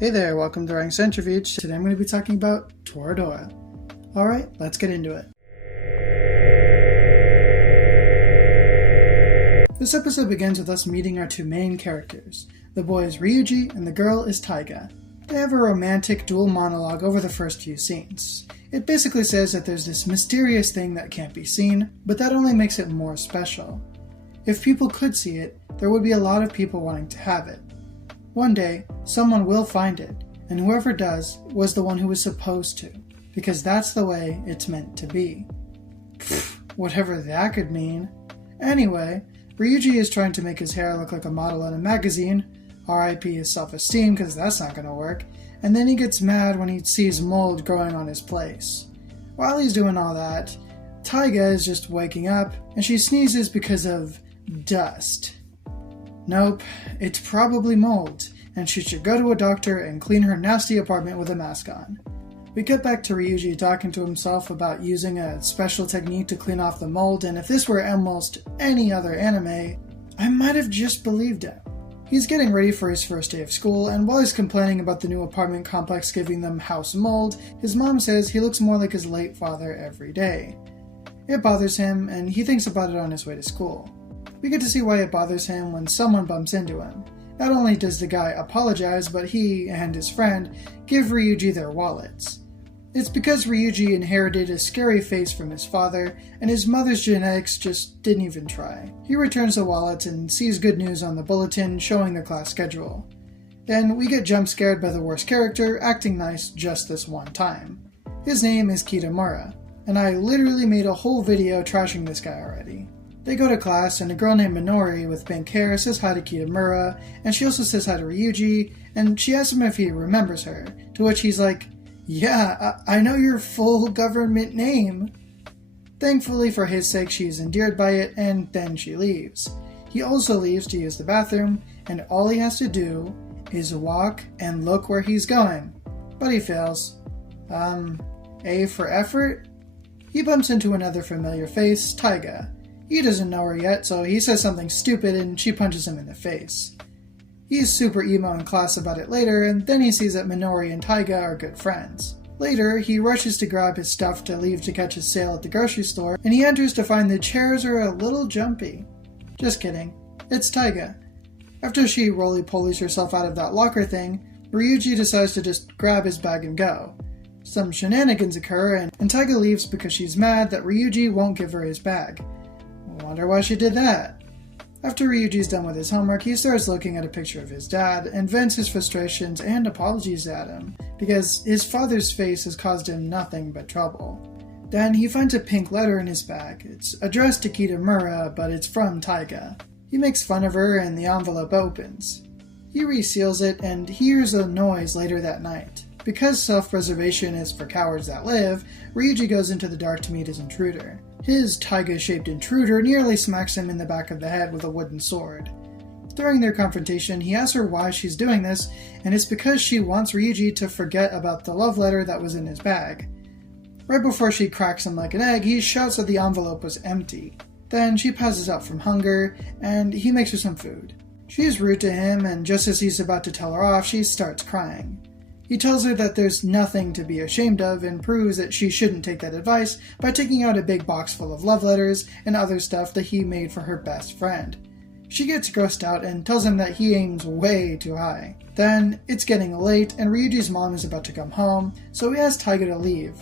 Hey there, welcome to Rank Centrifuge. Today I'm going to be talking about Toradora. Alright, let's get into it. This episode begins with us meeting our two main characters. The boy is Ryuji and the girl is Taiga. They have a romantic dual monologue over the first few scenes. It basically says that there's this mysterious thing that can't be seen, but that only makes it more special. If people could see it, there would be a lot of people wanting to have it. One day, someone will find it, and whoever does was the one who was supposed to, because that's the way it's meant to be. Whatever that could mean. Anyway, Ryuji is trying to make his hair look like a model in a magazine, RIP his self-esteem because that's not going to work, and then he gets mad when he sees mold growing on his place. While he's doing all that, Taiga is just waking up, and she sneezes because of dust. Nope, it's probably mold, and she should go to a doctor and clean her nasty apartment with a mask on. We get back to Ryuji talking to himself about using a special technique to clean off the mold, and if this were almost any other anime, I might have just believed it. He's getting ready for his first day of school, and while he's complaining about the new apartment complex giving them house mold, his mom says he looks more like his late father every day. It bothers him, and he thinks about it on his way to school. We get to see why it bothers him when someone bumps into him. Not only does the guy apologize, but he and his friend give Ryuji their wallets. It's because Ryuji inherited a scary face from his father, and his mother's genetics just didn't even try. He returns the wallets and sees good news on the bulletin showing the class schedule. Then we get jump scared by the worst character acting nice just this one time. His name is Kitamura, and I literally made a whole video trashing this guy already. They go to class, and a girl named Minori with pink hair says hi to Kitamura, and she also says hi to Ryuji, and she asks him if he remembers her, to which he's like, "Yeah, I know your full government name." Thankfully for his sake, she is endeared by it, and then she leaves. He also leaves to use the bathroom, and all he has to do is walk and look where he's going. But he fails. A for effort? He bumps into another familiar face, Taiga. He doesn't know her yet, so he says something stupid and she punches him in the face. He's super emo in class about it later, and then he sees that Minori and Taiga are good friends. Later, he rushes to grab his stuff to leave to catch his sale at the grocery store, and he enters to find the chairs are a little jumpy. Just kidding. It's Taiga. After she roly-polies herself out of that locker thing, Ryuji decides to just grab his bag and go. Some shenanigans occur, and Taiga leaves because she's mad that Ryuji won't give her his bag. Wonder why she did that. After Ryuji's done with his homework, he starts looking at a picture of his dad and vents his frustrations and apologies at him, because his father's face has caused him nothing but trouble. Then he finds a pink letter in his bag. It's addressed to Kitamura, but it's from Taiga. He makes fun of her and the envelope opens. He reseals it and hears a noise later that night. Because self-preservation is for cowards that live, Ryuji goes into the dark to meet his intruder. His taiga-shaped intruder nearly smacks him in the back of the head with a wooden sword. During their confrontation, he asks her why she's doing this, and it's because she wants Ryuji to forget about the love letter that was in his bag. Right before she cracks him like an egg, he shouts that the envelope was empty. Then she passes out from hunger, and he makes her some food. She's rude to him, and just as he's about to tell her off, she starts crying. He tells her that there's nothing to be ashamed of and proves that she shouldn't take that advice by taking out a big box full of love letters and other stuff that he made for her best friend. She gets grossed out and tells him that he aims way too high. Then, it's getting late and Ryuji's mom is about to come home, so he asks Taiga to leave.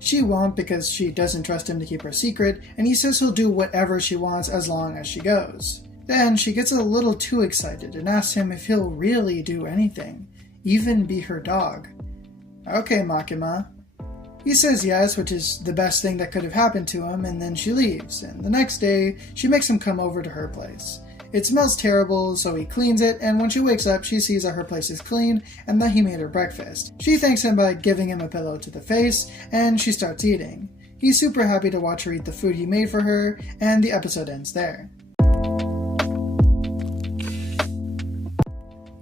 She won't because she doesn't trust him to keep her secret, and he says he'll do whatever she wants as long as she goes. Then she gets a little too excited and asks him if he'll really do anything. Even be her dog. Okay, Makima. He says yes, which is the best thing that could have happened to him, and then she leaves, and the next day, she makes him come over to her place. It smells terrible, so he cleans it, and when she wakes up, she sees that her place is clean, and that he made her breakfast. She thanks him by giving him a pillow to the face, and she starts eating. He's super happy to watch her eat the food he made for her, and the episode ends there.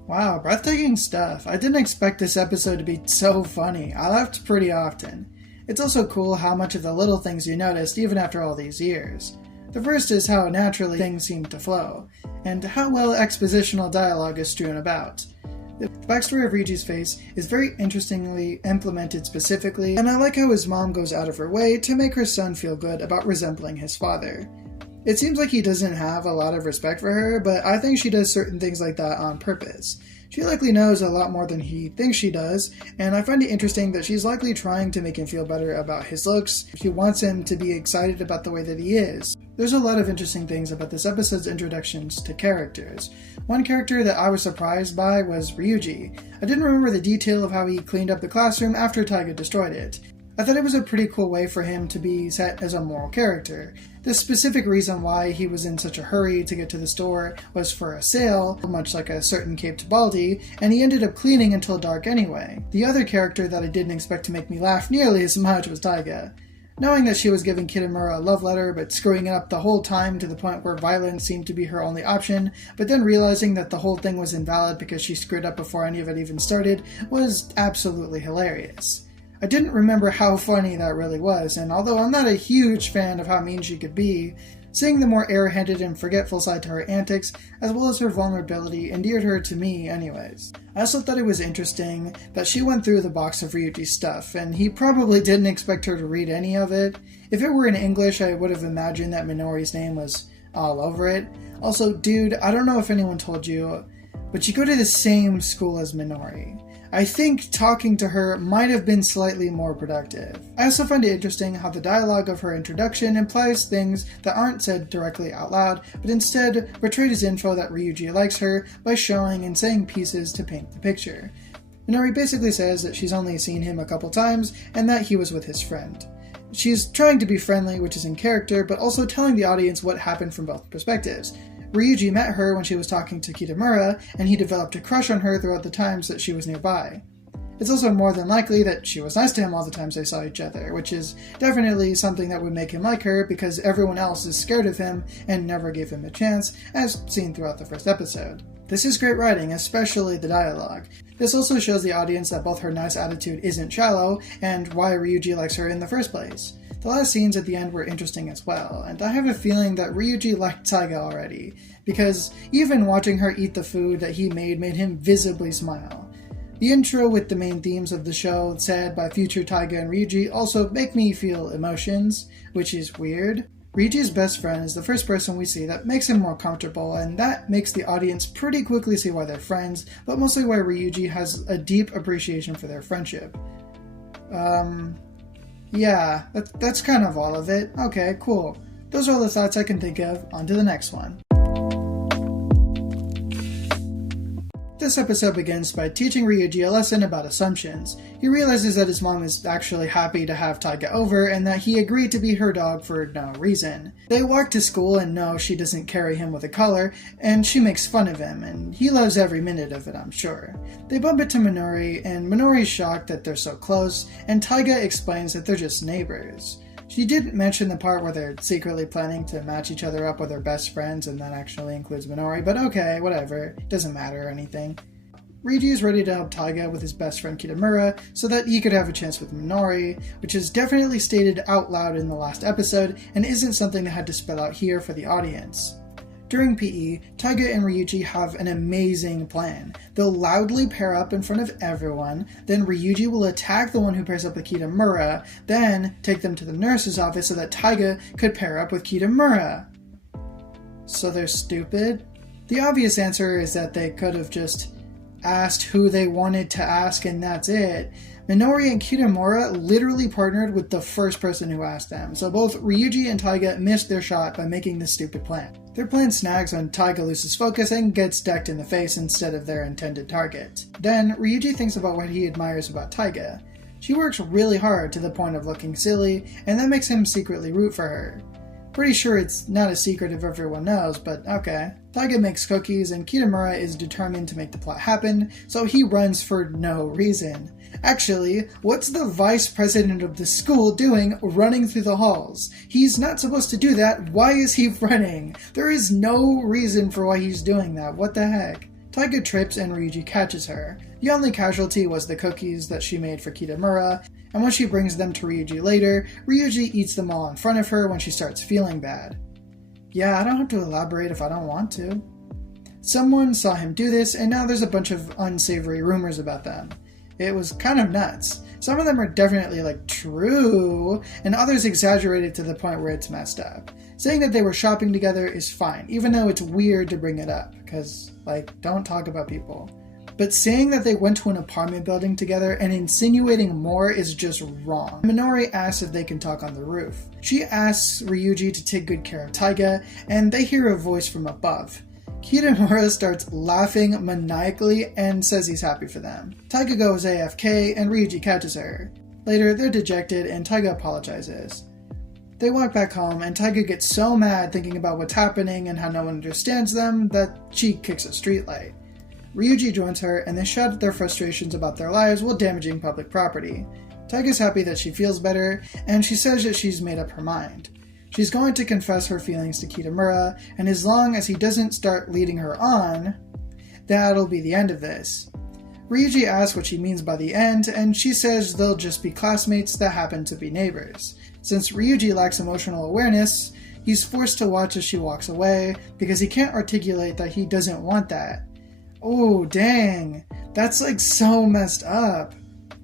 Wow, breathtaking stuff. I didn't expect this episode to be so funny. I laughed pretty often. It's also cool how much of the little things you noticed even after all these years. The first is how naturally things seem to flow, and how well expositional dialogue is strewn about. The backstory of Ryuji's face is very interestingly implemented specifically, and I like how his mom goes out of her way to make her son feel good about resembling his father. It seems like he doesn't have a lot of respect for her, but I think she does certain things like that on purpose. She likely knows a lot more than he thinks she does, and I find it interesting that she's likely trying to make him feel better about his looks. She wants him to be excited about the way that he is. There's a lot of interesting things about this episode's introductions to characters. One character that I was surprised by was Ryuji. I didn't remember the detail of how he cleaned up the classroom after Taiga destroyed it. I thought it was a pretty cool way for him to be set as a moral character. The specific reason why he was in such a hurry to get to the store was for a sale, much like a certain caped baldy, and he ended up cleaning until dark anyway. The other character that I didn't expect to make me laugh nearly as much was Taiga. Knowing that she was giving Kitamura a love letter, but screwing it up the whole time to the point where violence seemed to be her only option, but then realizing that the whole thing was invalid because she screwed up before any of it even started, was absolutely hilarious. I didn't remember how funny that really was, and although I'm not a huge fan of how mean she could be, seeing the more air-handed and forgetful side to her antics, as well as her vulnerability, endeared her to me anyways. I also thought it was interesting that she went through the box of Ryuji's stuff, and he probably didn't expect her to read any of it. If it were in English, I would have imagined that Minori's name was all over it. Also, dude, I don't know if anyone told you, but you go to the same school as Minori. I think talking to her might have been slightly more productive. I also find it interesting how the dialogue of her introduction implies things that aren't said directly out loud, but instead portrayed as info that Ryuji likes her by showing and saying pieces to paint the picture. Minori basically says that she's only seen him a couple times and that he was with his friend. She's trying to be friendly, which is in character, but also telling the audience what happened from both perspectives. Ryuji met her when she was talking to Kitamura, and he developed a crush on her throughout the times that she was nearby. It's also more than likely that she was nice to him all the times they saw each other, which is definitely something that would make him like her because everyone else is scared of him and never gave him a chance, as seen throughout the first episode. This is great writing, especially the dialogue. This also shows the audience that both her nice attitude isn't shallow, and why Ryuji likes her in the first place. The last scenes at the end were interesting as well, and I have a feeling that Ryuji liked Taiga already, because even watching her eat the food that he made him visibly smile. The intro with the main themes of the show said by future Taiga and Ryuji also make me feel emotions, which is weird. Ryuji's best friend is the first person we see that makes him more comfortable, and that makes the audience pretty quickly see why they're friends, but mostly why Ryuji has a deep appreciation for their friendship. Yeah, that's kind of all of it. Okay, cool. Those are all the thoughts I can think of. On to the next one. This episode begins by teaching Ryuji a lesson about assumptions. He realizes that his mom is actually happy to have Taiga over and that he agreed to be her dog for no reason. They walk to school and no, she doesn't carry him with a collar, and she makes fun of him, and he loves every minute of it, I'm sure. They bump into Minori, and Minori's shocked that they're so close, and Taiga explains that they're just neighbors. She didn't mention the part where they're secretly planning to match each other up with their best friends, and that actually includes Minori, but okay, whatever, doesn't matter or anything. Ryuji is ready to help Taiga with his best friend Kitamura so that he could have a chance with Minori, which is definitely stated out loud in the last episode and isn't something that had to spell out here for the audience. During PE, Taiga and Ryuji have an amazing plan. They'll loudly pair up in front of everyone, then Ryuji will attack the one who pairs up with Kitamura, then take them to the nurse's office so that Taiga could pair up with Kitamura. So they're stupid? The obvious answer is that they could have just asked who they wanted to ask and that's it. Minori and Kitamura literally partnered with the first person who asked them, so both Ryuji and Taiga missed their shot by making this stupid plan. Their plan snags when Taiga loses focus and gets decked in the face instead of their intended target. Then, Ryuji thinks about what he admires about Taiga. She works really hard to the point of looking silly, and that makes him secretly root for her. Pretty sure it's not a secret if everyone knows, but okay. Taiga makes cookies, and Kitamura is determined to make the plot happen, so he runs for no reason. Actually, what's the vice president of the school doing running through the halls? He's not supposed to do that. Why is he running? There is no reason for why he's doing that. What the heck? Taiga trips and Ryuji catches her. The only casualty was the cookies that she made for Kitamura, and when she brings them to Ryuji later, Ryuji eats them all in front of her when she starts feeling bad. Yeah, I don't have to elaborate if I don't want to. Someone saw him do this, and now there's a bunch of unsavory rumors about them. It was kind of nuts. Some of them are definitely true, and others exaggerated to the point where it's messed up. Saying that they were shopping together is fine, even though it's weird to bring it up, because, don't talk about people. But saying that they went to an apartment building together and insinuating more is just wrong. Minori asks if they can talk on the roof. She asks Ryuji to take good care of Taiga, and they hear a voice from above. Kitamura starts laughing maniacally and says he's happy for them. Taiga goes AFK and Ryuji catches her. Later, they're dejected and Taiga apologizes. They walk back home and Taiga gets so mad thinking about what's happening and how no one understands them that she kicks a streetlight. Ryuji joins her and they shout at their frustrations about their lives while damaging public property. Taiga's happy that she feels better, and she says that she's made up her mind. She's going to confess her feelings to Kitamura, and as long as he doesn't start leading her on, that'll be the end of this. Ryuji asks what she means by the end, and she says they'll just be classmates that happen to be neighbors. Since Ryuji lacks emotional awareness, he's forced to watch as she walks away because he can't articulate that he doesn't want that. Oh, dang. That's so messed up.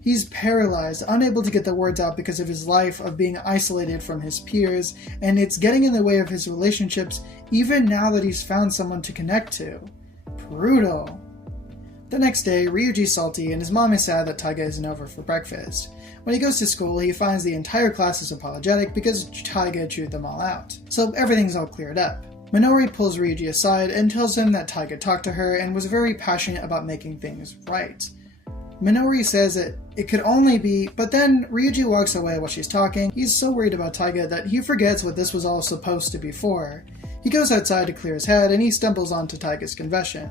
He's paralyzed, unable to get the words out because of his life of being isolated from his peers, and it's getting in the way of his relationships even now that he's found someone to connect to. Brutal. The next day, Ryuji's salty and his mom is sad that Taiga isn't over for breakfast. When he goes to school, he finds the entire class is apologetic because Taiga chewed them all out. So everything's all cleared up. Minori pulls Ryuji aside and tells him that Taiga talked to her and was very passionate about making things right. Minori says that it could only be, but then Ryuji walks away while she's talking. He's so worried about Taiga that he forgets what this was all supposed to be for. He goes outside to clear his head and he stumbles onto Taiga's confession.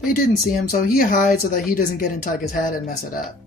They didn't see him, so he hides so that he doesn't get in Taiga's head and mess it up.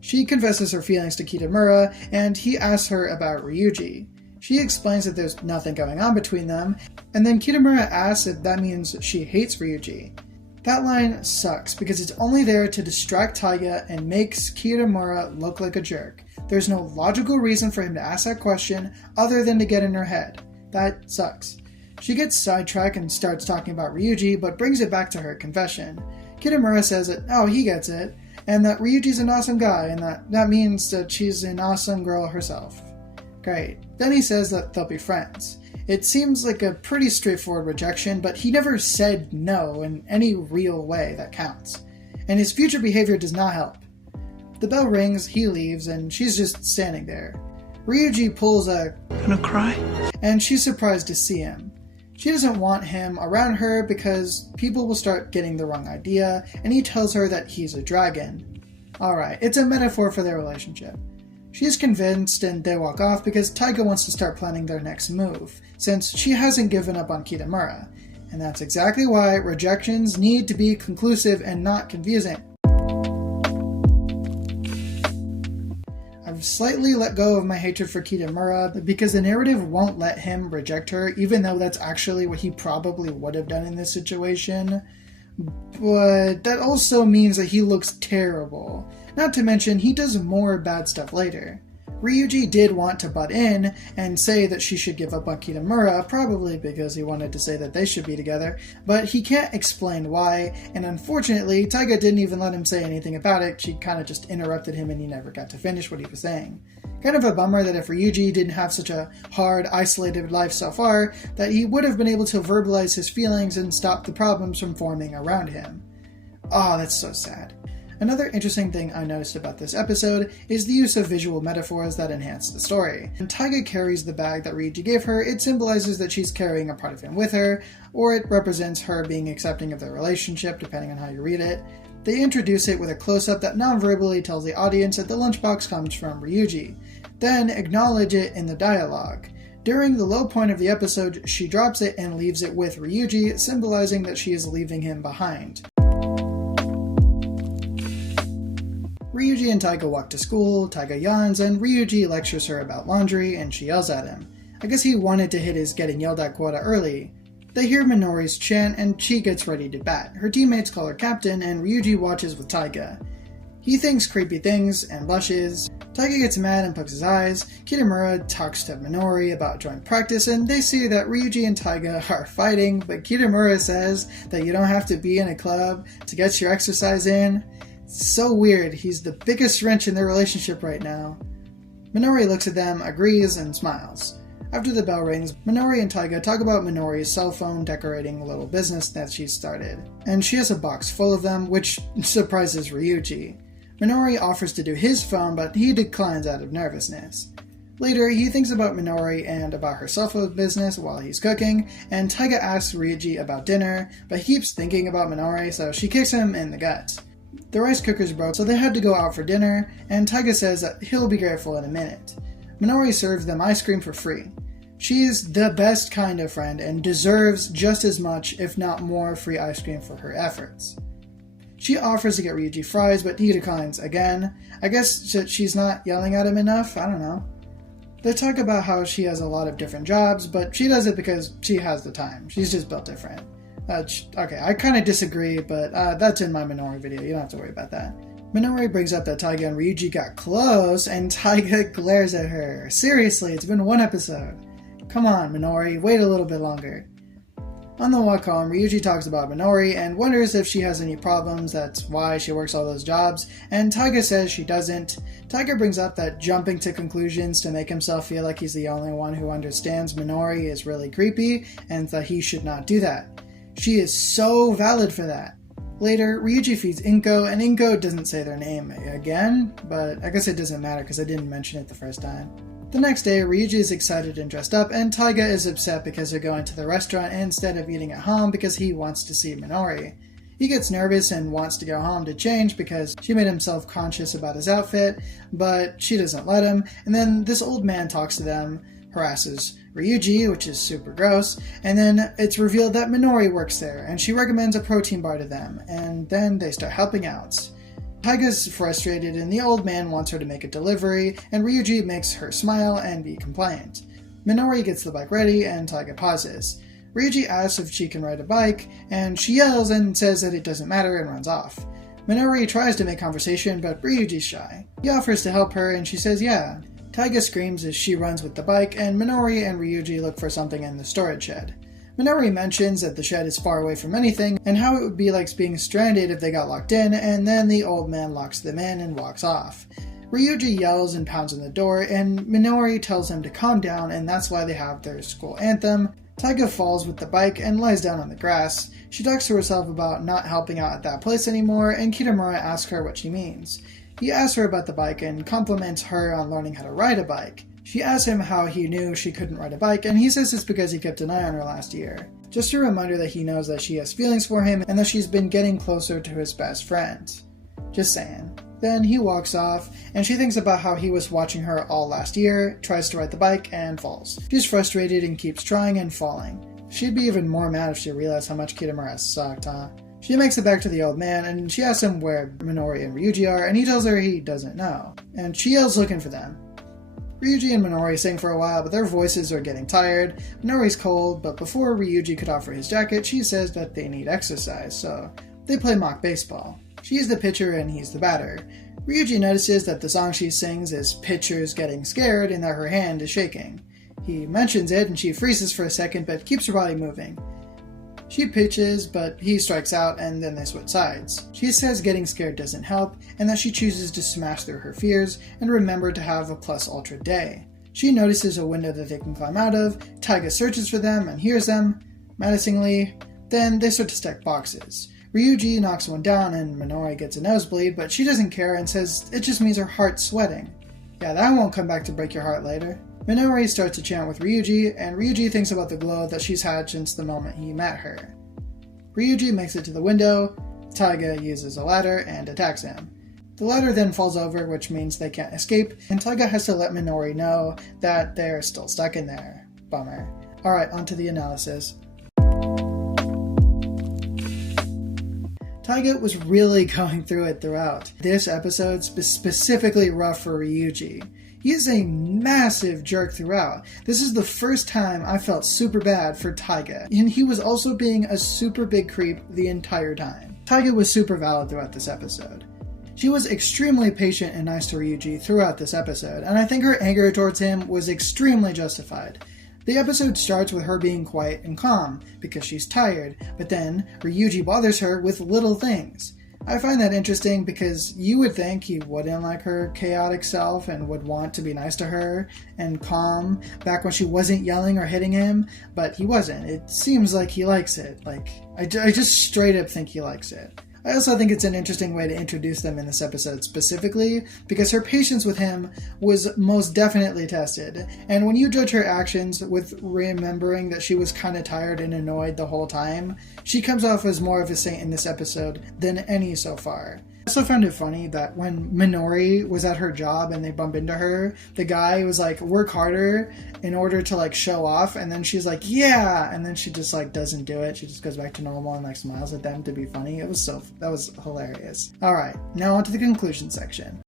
She confesses her feelings to Kitamura, and he asks her about Ryuji. She explains that there's nothing going on between them, and then Kitamura asks if that means she hates Ryuji. That line sucks because it's only there to distract Taiga and makes Kitamura look like a jerk. There's no logical reason for him to ask that question other than to get in her head. That sucks. She gets sidetracked and starts talking about Ryuji, but brings it back to her confession. Kitamura says that, he gets it, and that Ryuji's an awesome guy, and that means that she's an awesome girl herself. Great. Then he says that they'll be friends. It seems like a pretty straightforward rejection, but he never said no in any real way that counts. And his future behavior does not help. The bell rings, he leaves, and she's just standing there. Ryuji pulls a "Gonna cry?" and she's surprised to see him. She doesn't want him around her because people will start getting the wrong idea, and he tells her that he's a dragon. Alright, it's a metaphor for their relationship. She's convinced and they walk off because Taiga wants to start planning their next move, since she hasn't given up on Kitamura. And that's exactly why rejections need to be conclusive and not confusing. I've slightly let go of my hatred for Kitamura because the narrative won't let him reject her, even though that's actually what he probably would have done in this situation. But that also means that he looks terrible. Not to mention, he does more bad stuff later. Ryuji did want to butt in and say that she should give up on Kitamura, probably because he wanted to say that they should be together, but he can't explain why, and unfortunately, Taiga didn't even let him say anything about it. She kind of just interrupted him and he never got to finish what he was saying. Kind of a bummer that if Ryuji didn't have such a hard, isolated life so far, that he would have been able to verbalize his feelings and stop the problems from forming around him. Oh, that's so sad. Another interesting thing I noticed about this episode is the use of visual metaphors that enhance the story. When Taiga carries the bag that Ryuji gave her, it symbolizes that she's carrying a part of him with her, or it represents her being accepting of their relationship, depending on how you read it. They introduce it with a close-up that non-verbally tells the audience that the lunchbox comes from Ryuji, then acknowledge it in the dialogue. During the low point of the episode, she drops it and leaves it with Ryuji, symbolizing that she is leaving him behind. Ryuji and Taiga walk to school, Taiga yawns, and Ryuji lectures her about laundry, and she yells at him. I guess he wanted to hit his getting yelled at quota early. They hear Minori's chant, and she gets ready to bat. Her teammates call her captain, and Ryuji watches with Taiga. He thinks creepy things and blushes. Taiga gets mad and pokes his eyes. Kitamura talks to Minori about joint practice, and they see that Ryuji and Taiga are fighting, but Kitamura says that you don't have to be in a club to get your exercise in. It's so weird. He's the biggest wrench in their relationship right now. Minori looks at them, agrees, and smiles. After the bell rings, Minori and Taiga talk about Minori's cell phone decorating little business that she started, and she has a box full of them, which surprises Ryuji. Minori offers to do his phone, but he declines out of nervousness. Later, he thinks about Minori and about her cell phone business while he's cooking, and Taiga asks Ryuji about dinner, but he keeps thinking about Minori, so she kicks him in the gut. The rice cooker's broke, so they had to go out for dinner, and Taiga says that he'll be grateful in a minute. Minori serves them ice cream for free. She's the best kind of friend and deserves just as much, if not more, free ice cream for her efforts. She offers to get Ryuji fries, but he declines again. I guess she's not yelling at him enough? I don't know. They talk about how she has a lot of different jobs, but she does it because she has the time. She's just built different. Okay, I kind of disagree, but that's in my Minori video. You don't have to worry about that. Minori brings up that Taiga and Ryuji got close, and Taiga glares at her. Seriously, it's been one episode. Come on, Minori, wait a little bit longer. On the walk home, Ryuji talks about Minori and wonders if she has any problems, that's why she works all those jobs, and Taiga says she doesn't. Taiga brings up that jumping to conclusions to make himself feel like he's the only one who understands Minori is really creepy, and that he should not do that. She is so valid for that. Later, Ryuji feeds Inko, and Inko doesn't say their name again, but I guess it doesn't matter because I didn't mention it the first time. The next day, Ryuji is excited and dressed up, and Taiga is upset because they're going to the restaurant instead of eating at home because he wants to see Minori. He gets nervous and wants to go home to change because she made him self-conscious about his outfit, but she doesn't let him, and then this old man talks to them, harasses Ryuji, which is super gross, and then it's revealed that Minori works there, and she recommends a protein bar to them, and then they start helping out. Taiga's frustrated, and the old man wants her to make a delivery, and Ryuji makes her smile and be compliant. Minori gets the bike ready, and Taiga pauses. Ryuji asks if she can ride a bike, and she yells and says that it doesn't matter and runs off. Minori tries to make conversation, but Ryuji's shy. He offers to help her, and she says yeah. Taiga screams as she runs with the bike, and Minori and Ryuji look for something in the storage shed. Minori mentions that the shed is far away from anything, and how it would be like being stranded if they got locked in, and then the old man locks them in and walks off. Ryuji yells and pounds on the door, and Minori tells him to calm down, and that's why they have their school anthem. Taiga falls with the bike and lies down on the grass. She talks to herself about not helping out at that place anymore, and Kitamura asks her what she means. He asks her about the bike and compliments her on learning how to ride a bike. She asks him how he knew she couldn't ride a bike, and he says it's because he kept an eye on her last year. Just a reminder that he knows that she has feelings for him and that she's been getting closer to his best friend. Just saying. Then he walks off, and she thinks about how he was watching her all last year, tries to ride the bike, and falls. She's frustrated and keeps trying and falling. She'd be even more mad if she realized how much Kitamura sucked, huh? She makes it back to the old man, and she asks him where Minori and Ryuji are, and he tells her he doesn't know. And she yells looking for them. Ryuji and Minori sing for a while, but their voices are getting tired. Minori's cold, but before Ryuji could offer his jacket, she says that they need exercise, so they play mock baseball. She's the pitcher and he's the batter. Ryuji notices that the song she sings is Pitcher's Getting Scared and that her hand is shaking. He mentions it and she freezes for a second but keeps her body moving. She pitches, but he strikes out, and then they switch sides. She says getting scared doesn't help, and that she chooses to smash through her fears and remember to have a plus ultra day. She notices a window that they can climb out of. Taiga searches for them and hears them, menacingly. Then they start to stack boxes. Ryuji knocks one down, and Minori gets a nosebleed, but she doesn't care and says it just means her heart's sweating. Yeah, that won't come back to break your heart later. Minori starts to chant with Ryuji, and Ryuji thinks about the glow that she's had since the moment he met her. Ryuji makes it to the window. Taiga uses a ladder and attacks him. The ladder then falls over, which means they can't escape, and Taiga has to let Minori know that they're still stuck in there. Bummer. Alright, on to the analysis. Taiga was really going through it throughout. This episode's specifically rough for Ryuji. He is a massive jerk throughout. This is the first time I felt super bad for Taiga, and he was also being a super big creep the entire time. Taiga was super valid throughout this episode. She was extremely patient and nice to Ryuji throughout this episode, and I think her anger towards him was extremely justified. The episode starts with her being quiet and calm, because she's tired, but then Ryuji bothers her with little things. I find that interesting because you would think he wouldn't like her chaotic self and would want to be nice to her and calm back when she wasn't yelling or hitting him, but he wasn't. It seems like he likes it. I just straight up think he likes it. I also think it's an interesting way to introduce them in this episode specifically, because her patience with him was most definitely tested, and when you judge her actions with remembering that she was kind of tired and annoyed the whole time, she comes off as more of a saint in this episode than any so far. I also found it funny that when Minori was at her job and they bump into her, the guy was like, work harder in order to show off, and then she's like, yeah, and then she just doesn't do it. She just goes back to normal and smiles at them to be funny. That was hilarious. Alright, now on to the conclusion section.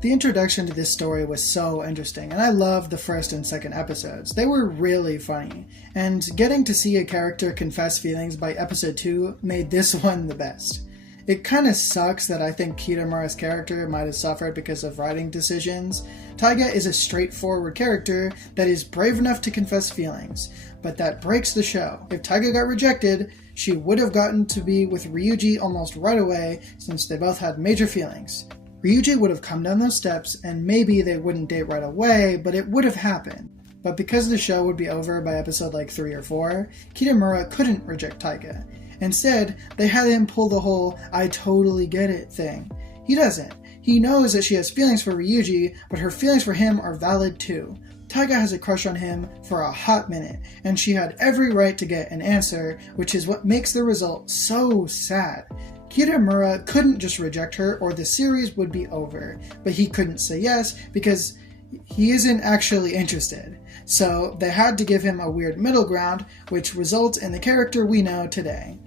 The introduction to this story was so interesting, and I loved the first and second episodes. They were really funny, and getting to see a character confess feelings by episode 2 made this one the best. It kinda sucks that I think Kitamura's character might have suffered because of writing decisions. Taiga is a straightforward character that is brave enough to confess feelings, but that breaks the show. If Taiga got rejected, she would have gotten to be with Ryuji almost right away, since they both had major feelings. Ryuji would have come down those steps, and maybe they wouldn't date right away, but it would have happened. But because the show would be over by episode 3 or 4, Kitamura couldn't reject Taiga. Instead, they had him pull the whole I totally get it thing. He doesn't. He knows that she has feelings for Ryuji, but her feelings for him are valid too. Taiga has a crush on him for a hot minute, and she had every right to get an answer, which is what makes the result so sad. Kitamura couldn't just reject her or the series would be over, but he couldn't say yes because he isn't actually interested. So they had to give him a weird middle ground, which results in the character we know today.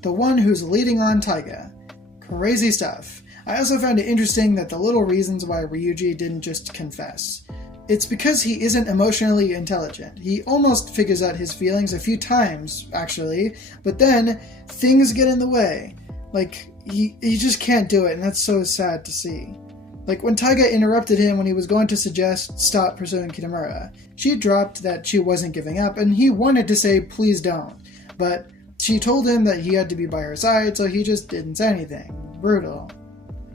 The one who's leading on Taiga. Crazy stuff. I also found it interesting that the little reasons why Ryuji didn't just confess. It's because he isn't emotionally intelligent. He almost figures out his feelings a few times, actually, but then things get in the way. He just can't do it, and that's so sad to see. When Taiga interrupted him when he was going to suggest stop pursuing Kitamura, she dropped that she wasn't giving up, and he wanted to say please don't, but she told him that he had to be by her side, so he just didn't say anything. Brutal.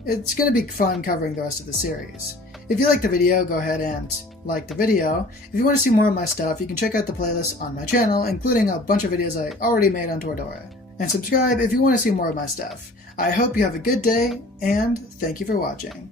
It's gonna be fun covering the rest of the series. If you liked the video, go ahead and like the video. If you want to see more of my stuff, you can check out the playlist on my channel, including a bunch of videos I already made on Toradora. And subscribe if you want to see more of my stuff. I hope you have a good day, and thank you for watching.